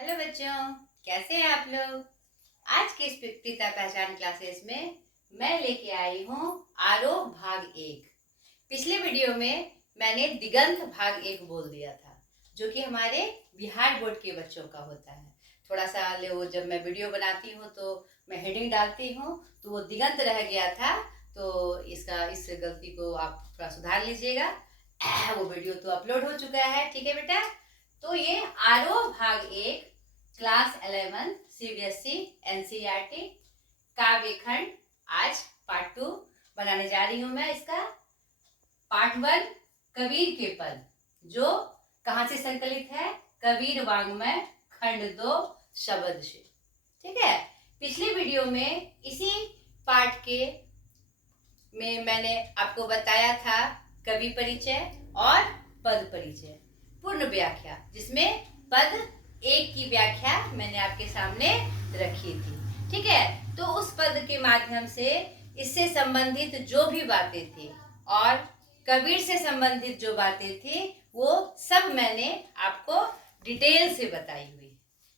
Hello बच्चों, कैसे हैं आप लोग। आज के इस पिता पहचान क्लासेस में मैं लेके आई हूँ आरोह भाग एक। पिछले वीडियो में मैंने दिगंत भाग एक बोल दिया था, जो कि हमारे बिहार बोर्ड के बच्चों का होता है। थोड़ा सा वो जब मैं वीडियो बनाती हूँ तो मैं हेडिंग डालती हूँ तो वो दिगंत रह गया था, तो इस गलती को आप थोड़ा सुधार लीजिएगा। वो वीडियो तो अपलोड हो चुका है, ठीक है बेटा। तो ये आरोह भाग एक क्लास 11 सीबीएसई एनसीईआरटी काव्य खंड आज पार्ट 2 बनाने जा रही हूँ मैं। इसका पार्ट 1 कबीर के पद, जो कहाँ से संकलित है, कबीर वाङ्मय खंड 2 शब्द से, ठीक है। पिछले वीडियो में इसी पार्ट के में मैंने आपको बताया था कवि परिचय और पद परिचय, पूर्ण व्याख्या, जिसमें पद एक की व्याख्या मैंने आपके सामने रखी थी, ठीक है। तो उस पद के माध्यम से इससे संबंधित जो भी बातें थी और कबीर से संबंधित जो बातें थी वो सब मैंने आपको डिटेल से बताई हुई,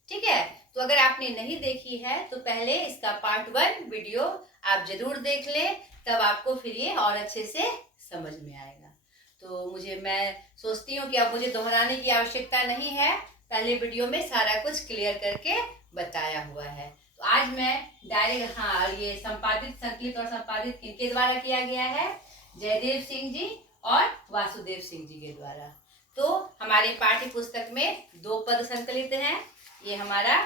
ठीक है। तो अगर आपने नहीं देखी है तो पहले इसका पार्ट 1 वीडियो आप जरूर देख ले, तब आपको फिर ये और अच्छे से समझ में आएगा। तो मैं सोचती हूँ कि अब मुझे दोहराने की आवश्यकता नहीं है, पहले वीडियो में सारा कुछ क्लियर करके बताया हुआ है। तो आज मैं डायरेक्ट, हाँ, ये संकलित और संपादित किनके द्वारा किया गया है, जयदेव सिंह जी और वासुदेव सिंह जी के द्वारा। तो हमारे पाठ्य पुस्तक में 2 पद संकलित हैं। ये हमारा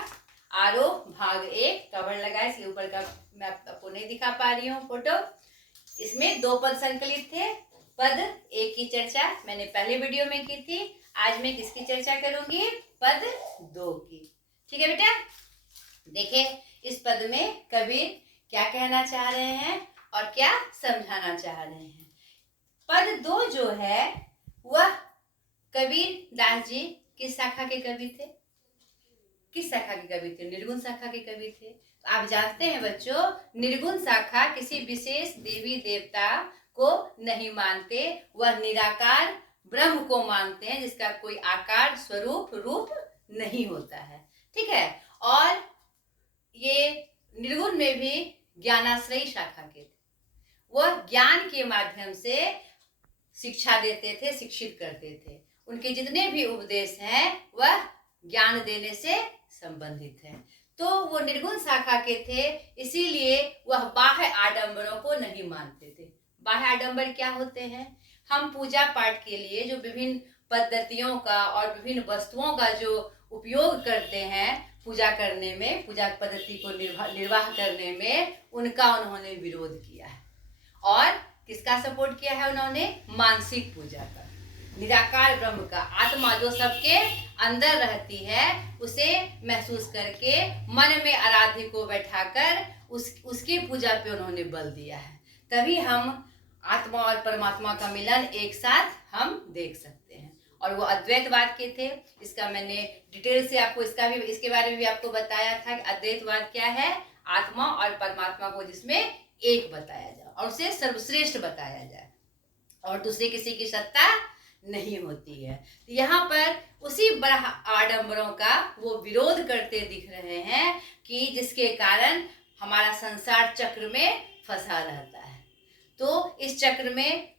आरोह भाग 1 कवर लगा है, इसके ऊपर का मैं आपको नहीं दिखा पा रही हूँ फोटो। इसमें 2 पद संकलित थे। पद 1 की चर्चा मैंने पहले वीडियो में की थी, आज मैं किसकी चर्चा करूंगी, पद 2 की, ठीक है बेटा। देखें इस पद में कबीर क्या कहना चाह रहे हैं और क्या समझाना चाह रहे हैं। पद 2 जो है वह कबीर दास जी किस शाखा के कवि थे, किस शाखा के कवि थे, निर्गुण शाखा के कवि थे। तो आप जानते हैं बच्चों, निर्गुण शाखा किसी विशेष देवी देवता को नहीं मानते, वह निराकार ब्रह्म को मानते हैं, जिसका कोई आकार स्वरूप रूप नहीं होता है, ठीक है। और ये निर्गुण में भी ज्ञानाश्रयी शाखा के थे, वह ज्ञान के माध्यम से शिक्षा देते थे, शिक्षित करते थे। उनके जितने भी उपदेश हैं वह ज्ञान देने से संबंधित है। तो वो निर्गुण शाखा के थे, इसीलिए वह बाह्य आडंबरों को नहीं मानते थे। बाह्य आडंबर क्या होते हैं, हम पूजा पाठ के लिए जो विभिन्न पद्धतियों का और विभिन्न वस्तुओं का जो उपयोग करते हैं पूजा करने में, पूजा पद्धति को निर्वाह करने में, उनका उन्होंने विरोध किया है। और किसका सपोर्ट किया है उन्होंने, मानसिक पूजा का, निराकार ब्रह्म का, आत्मा जो सबके अंदर रहती है उसे महसूस करके मन में आराध्य को बैठाकर उसकी पूजा पे उन्होंने बल दिया है। तभी हम आत्मा और परमात्मा का मिलन एक साथ हम देख सकते हैं। और वो अद्वैतवाद के थे, इसका मैंने डिटेल से आपको इसके बारे में भी आपको बताया था कि अद्वैतवाद क्या है, आत्मा और परमात्मा को जिसमें एक बताया जाए और उसे सर्वश्रेष्ठ बताया जाए और दूसरे किसी की सत्ता नहीं होती है। तो यहाँ पर उसी आडंबरों का वो विरोध करते दिख रहे हैं कि जिसके कारण हमारा संसार चक्र में फंसा रहता है। तो इस चक्र में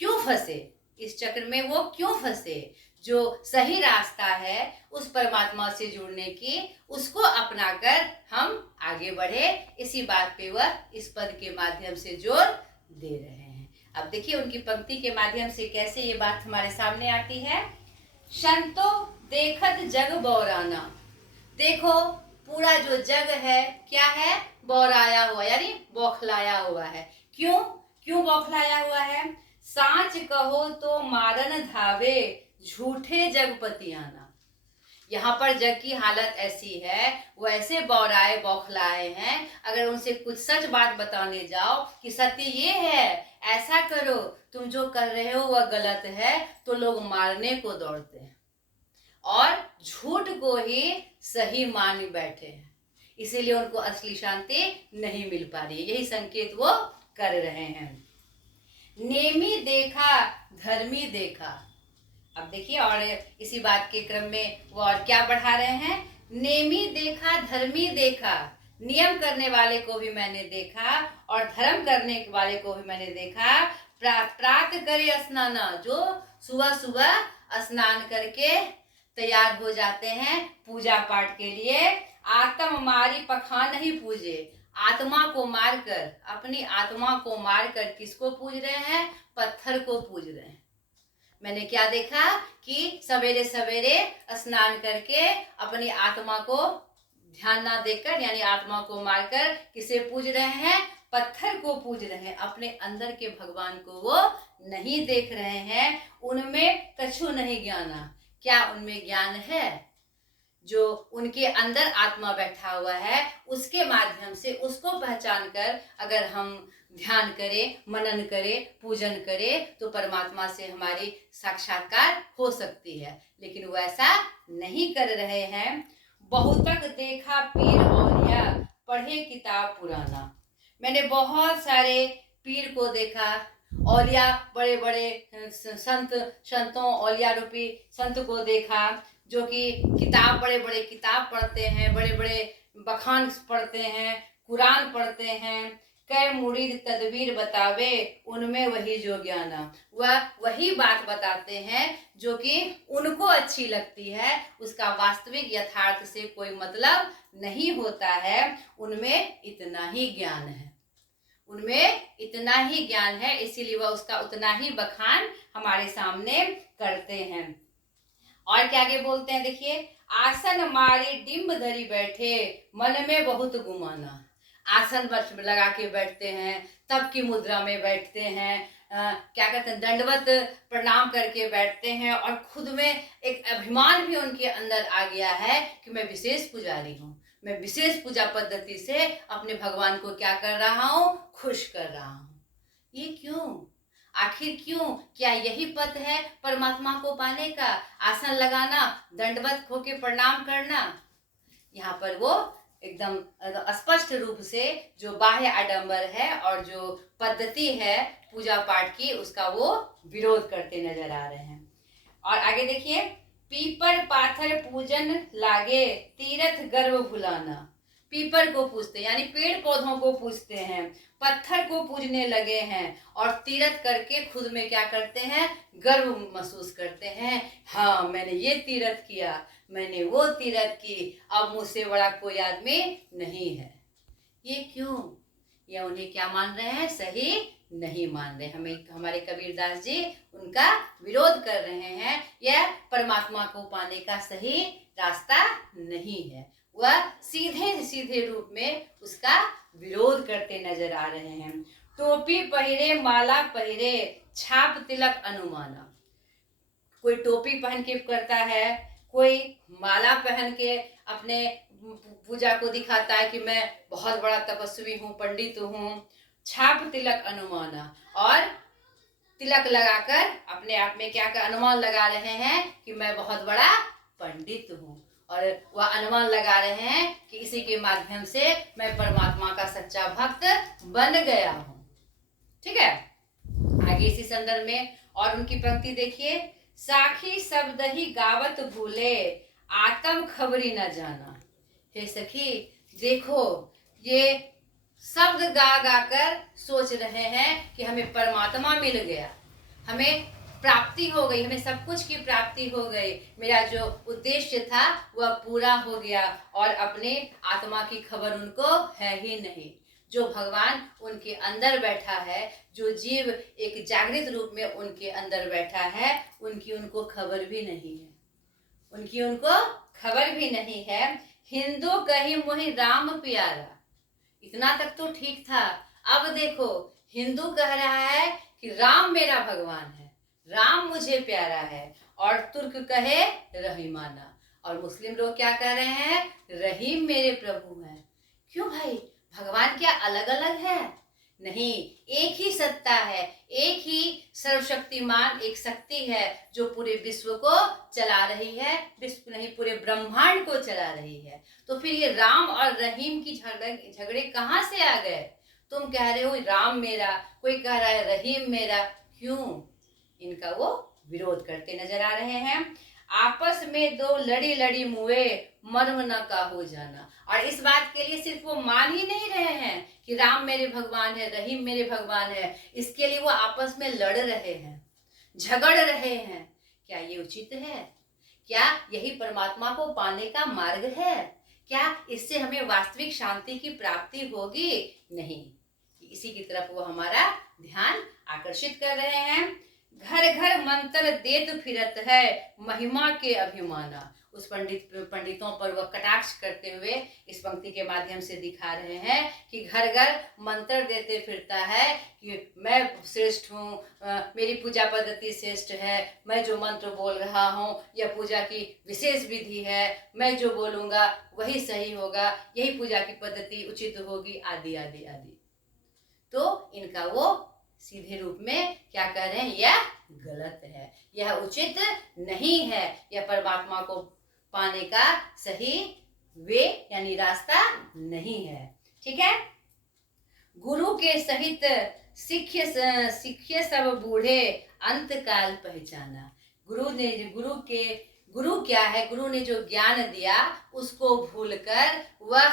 क्यों फंसे, इस चक्र में वो क्यों फंसे, जो सही रास्ता है उस परमात्मा से जुड़ने की, उसको अपनाकर हम आगे बढ़े, इसी बात पे वह इस पद के माध्यम से जोर दे रहे हैं। अब देखिए उनकी पंक्ति के माध्यम से कैसे ये बात हमारे सामने आती है। संतो देखत जग बौराना, देखो पूरा जो जग है क्या है, बौराया हुआ, यानी बौखलाया हुआ है। क्यों क्यों बौखलाया हुआ है, सांच कहो तो मारन धावे, झूठे जगपति आना। यहाँ पर जग की हालत ऐसी है, वो ऐसे बौराए बौखलाए हैं, अगर उनसे कुछ सच बात बताने जाओ कि सत्य ये है, ऐसा करो, तुम जो कर रहे हो वह गलत है, तो लोग मारने को दौड़ते हैं और झूठ को ही सही मान बैठे हैं। इसीलिए उनको असली शांति नहीं मिल पा रही है, यही संकेत वो कर रहे हैं। नेमी देखा धर्मी देखा, अब देखिए और इसी बात के क्रम में वो और क्या बढ़ा रहे हैं, नेमी देखा धर्मी देखा, नियम करने वाले को भी मैंने देखा और धर्म करने वाले को भी मैंने देखा। प्रात करे स्नाना, जो सुबह सुबह स्नान करके तैयार हो जाते हैं पूजा पाठ के लिए। आत्म मारी पखान नहीं पूजे, आत्मा को मारकर, अपनी आत्मा को मारकर किसको पूज रहे हैं? पत्थर को पूज रहे हैं। मैंने क्या देखा कि सवेरे सवेरे स्नान करके अपनी आत्मा को ध्यान ना देकर, यानी आत्मा को मारकर किसे पूज रहे हैं? पत्थर को पूज रहे हैं। अपने अंदर के भगवान को वो नहीं देख रहे हैं। उनमें कछु नहीं ज्ञाना। क्या उनमें ज्ञान है? जो उनके अंदर आत्मा बैठा हुआ है, उसके माध्यम से उसको पहचान कर अगर हम ध्यान करें, मनन करें, पूजन करें तो परमात्मा से हमारी साक्षात्कार हो सकती है। लेकिन वो ऐसा नहीं कर रहे हैं। बहुतक देखा पीर औलिया, पढ़े किताब पुराना। मैंने बहुत सारे पीर को देखा, औलिया बड़े बड़े संतों औलिया रूपी संत को देखा जो कि किताब, बड़े बड़े किताब पढ़ते हैं, बड़े बड़े बखान पढ़ते हैं, कुरान पढ़ते हैं। कै मुरीद तदबीर बतावे, उनमें वही जो ज्ञाना, वह वही बात बताते हैं जो कि उनको अच्छी लगती है। उसका वास्तविक यथार्थ से कोई मतलब नहीं होता है। उनमें इतना ही ज्ञान है, उनमें इतना ही ज्ञान है, इसीलिए वह उसका उतना ही बखान हमारे सामने करते हैं। और क्या आगे बोलते हैं, देखिए, आसन मारी डिम्ब धरी बैठे, मन में बहुत गुमाना। आसन लगा के बैठते हैं, तब की मुद्रा में बैठते हैं, क्या कहते हैं, दंडवत प्रणाम करके बैठते हैं और खुद में एक अभिमान भी उनके अंदर आ गया है कि मैं विशेष पुजारी हूँ, मैं विशेष पूजा पद्धति से अपने भगवान को क्या कर रहा हूँ? खुश कर रहा हूँ। ये क्यों? आखिर क्यों? क्या यही पथ है परमात्मा को पाने का? आसन लगाना, दंडवत होके प्रणाम करना? यहाँ पर वो एकदम स्पष्ट रूप से जो बाह्य आडंबर है और जो पद्धति है पूजा पाठ की, उसका वो विरोध करते नजर आ रहे हैं। और आगे देखिए, पीपर पाथर पूजन लागे, तीर्थ गर्व भुलाना। पीपर को पूजते यानी पेड़ पौधों को पूजते हैं, पत्थर को पूजने लगे हैं और तीर्थ करके खुद में क्या करते हैं? गर्व महसूस करते हैं। हाँ, मैंने ये तीर्थ किया, मैंने वो तीर्थ की, अब मुझसे बड़ा कोई आदमी नहीं है। ये क्यों? ये उन्हें क्या मान रहे हैं? सही नहीं मान रहे। हमें हमारे कबीरदास जी उनका विरोध कर रहे हैं। यह परमात्मा को पाने का सही रास्ता नहीं है। वह सीधे सीधे रूप में उसका विरोध करते नजर आ रहे हैं। टोपी पहिरे, माला पहिरे, छाप तिलक अनुमाना। कोई टोपी पहन के करता है, कोई माला पहन के अपने पूजा को दिखाता है कि मैं बहुत बड़ा तपस्वी हूँ, पंडित हूँ। छाप तिलक अनुमाना, और तिलक लगाकर अपने आप में क्या का अनुमान लगा रहे हैं कि मैं बहुत बड़ा पंडित हूँ, और वह अनुमान लगा रहे हैं कि इसी के माध्यम से मैं परमात्मा का सच्चा भक्त बन गया हूँ। ठीक है, आगे इसी संदर्भ में और उनकी पंक्ति देखिए, साखी शब्द ही गावत भूले, आत्म खबरी न जाना। हे सखी देखो, ये शब्द गा गा कर सोच रहे हैं कि हमें परमात्मा मिल गया, हमें प्राप्ति हो गई, हमें सब कुछ की प्राप्ति हो गई, मेरा जो उद्देश्य था वह पूरा हो गया, और अपने आत्मा की खबर उनको है ही नहीं। जो भगवान उनके अंदर बैठा है, जो जीव एक जागृत रूप में उनके अंदर बैठा है, उनकी उनको खबर भी नहीं है, उनकी उनको खबर भी नहीं है। हिंदू कही मोहि राम प्यारा, इतना तक तो ठीक था। अब देखो, हिंदू कह रहा है कि राम मेरा भगवान है, राम मुझे प्यारा है, और तुर्क कहे रहीमाना, और मुस्लिम लोग क्या कह रहे हैं? रहीम मेरे प्रभु हैं। क्यों भाई, भगवान क्या अलग अलग है? नहीं, एक ही सत्ता है, एक ही सर्वशक्तिमान एक शक्ति है जो पूरे विश्व को चला रही है, विश्व नहीं पूरे ब्रह्मांड को चला रही है। तो फिर ये राम और रहीम की झगड़े कहाँ से आ गए? तुम कह रहे हो राम मेरा, कोई कह रहा है रहीम मेरा, क्यों? इनका वो विरोध करते नजर आ रहे हैं। आपस में दो लड़ी लड़ी मुए, मर्म न का हो जाना। और इस बात के लिए सिर्फ वो मान ही नहीं रहे हैं कि राम मेरे भगवान है, रहीम मेरे भगवान है, इसके लिए वो आपस में लड़ रहे हैं, झगड़ रहे हैं। क्या ये उचित है? क्या यही परमात्मा को पाने का मार्ग है? क्या इससे हमें वास्तविक शांति की प्राप्ति होगी? नहीं। इसी की तरफ वो हमारा ध्यान आकर्षित कर रहे हैं। घर घर मंत्र देत फिरत है, महिमा के अभिमाना। उस पंडितों पर वह कटाक्ष करते हुए इस पंक्ति के माध्यम से दिखा रहे हैं कि घर घर मंत्र देते फिरता है कि मैं श्रेष्ठ हूँ, मेरी पूजा पद्धति श्रेष्ठ है, मैं जो मंत्र बोल रहा हूँ यह पूजा की विशेष विधि है, मैं जो बोलूँगा वही सही होगा, यही पूजा की पद्धति उचित होगी, आदि आदि आदि। तो इनका वो सीधे रूप में क्या कह रहे हैं? यह गलत है, यह उचित नहीं है, यह परमात्मा को पाने का सही वे यानी रास्ता नहीं है। ठीक है। गुरु के सहित सिक्खे सब बूढ़े, अंत काल पहचाना। गुरु क्या है? गुरु ने जो ज्ञान दिया उसको भूलकर वह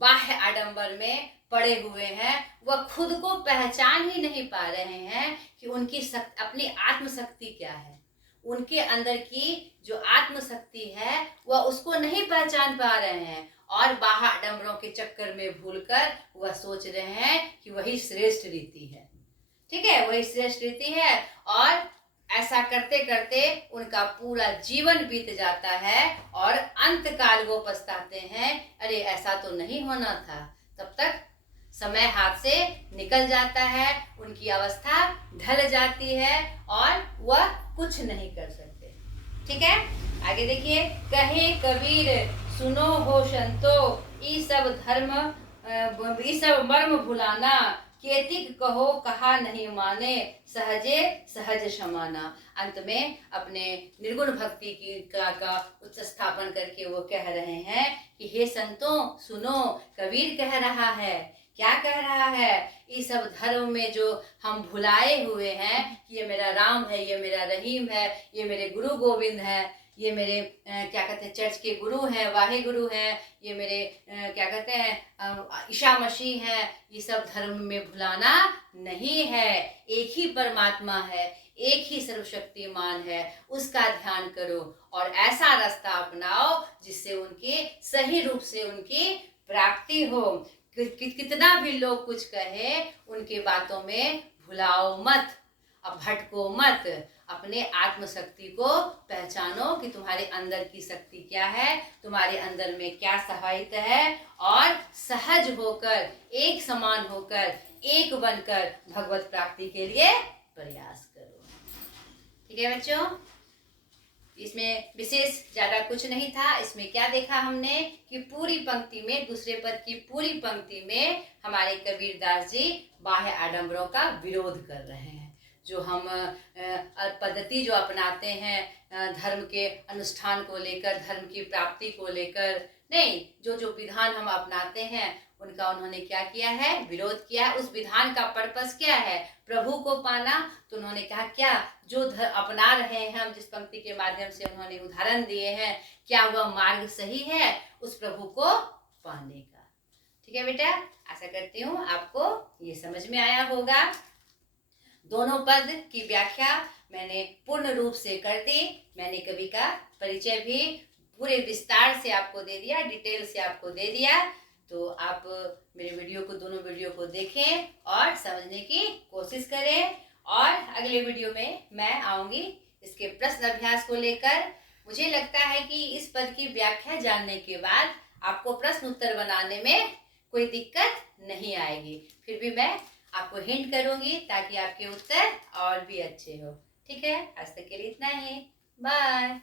बाह्य आडंबर में पड़े हुए हैं, वह खुद को पहचान ही नहीं पा रहे हैं कि उनकी अपनी आत्मशक्ति क्या है। उनके अंदर की जो आत्मशक्ति है वह उसको नहीं पहचान पा रहे हैं और बाह्य आडंबरों के चक्कर में भूलकर वह सोच रहे हैं कि वही श्रेष्ठ रीति है। ठीक है, वही श्रेष्ठ रीति है। और ऐसा करते करते उनका पूरा जीवन बीत जाता है और अंत काल वो पछताते हैं, अरे ऐसा तो नहीं होना था। तब तक समय हाथ से निकल जाता है, उनकी अवस्था ढल जाती है और वह कुछ नहीं कर सकते। ठीक है, आगे देखिए। कहे कबीर सुनो हो संतो, ई सब मर्म भुलाना, केतिक कहो कहा नहीं माने, सहजे सहज समाना। अंत में अपने निर्गुण भक्ति का उच्च स्थापन करके वो कह रहे हैं कि हे संतों सुनो, कबीर कह रहा है। क्या कह रहा है? इस सब धर्म में जो हम भुलाए हुए हैं कि ये मेरा राम है, ये मेरा रहीम है, ये मेरे गुरु गोविंद है, ये मेरे क्या कहते हैं चर्च के गुरु हैं, वाहे गुरु हैं, ये मेरे क्या कहते हैं ईशा मसीह हैं। ये सब धर्म में भुलाना नहीं है। एक ही परमात्मा है, एक ही सर्वशक्तिमान है, उसका ध्यान करो और ऐसा रास्ता अपनाओ जिससे उनके सही रूप से उनकी प्राप्ति हो। कितना भी लोग कुछ कहे, उनके बातों में भुलाओ मत, अब भटको मत। अपने आत्मशक्ति को पहचानो कि तुम्हारे अंदर की शक्ति क्या है, तुम्हारे अंदर में क्या समाहित है, और सहज होकर, एक समान होकर, एक बनकर भगवत प्राप्ति के लिए प्रयास करो। ठीक है बच्चों, इसमें विशेष ज्यादा कुछ नहीं था। इसमें क्या देखा हमने कि पूरी पंक्ति में, दूसरे पद की पूरी पंक्ति में हमारे कबीरदास जी बाह्य आडंबरों का विरोध कर रहे हैं। जो हम पद्धति जो अपनाते हैं धर्म के अनुष्ठान को लेकर, धर्म की प्राप्ति को लेकर, नहीं, जो विधान हम अपनाते हैं उनका उन्होंने क्या किया है? विरोध किया। उस विधान का पर्पस क्या है? प्रभु को पाना। तो उन्होंने कहा क्या जो अपना रहे हैं हम, जिस पंक्ति के माध्यम से उन्होंने उदाहरण दिए हैं, क्या वह मार्ग सही है उस प्रभु को पाने का? ठीक है बेटा, आशा करती हूँ आपको ये समझ में आया होगा। दोनों पद की व्याख्या मैंने पूर्ण रूप से कर दी। मैंने कवि का परिचय भी पूरे विस्तार से आपको दे दिया, डिटेल से आपको दे दिया। तो आप मेरे दोनों वीडियो को देखें और समझने की कोशिश करें। और अगले वीडियो में मैं आऊँगी इसके प्रश्न अभ्यास को लेकर। मुझे लगता है कि इस पद की व्याख्या जानने के बाद आपको प्रश्न उत्तर बनाने में कोई दिक्कत नहीं आएगी। फिर भी मैं आपको हिंट करूँगी ताकि आपके उत्तर और भी अच्छे हो। ठीक है, आज तक के लिए इतना ही। बाय।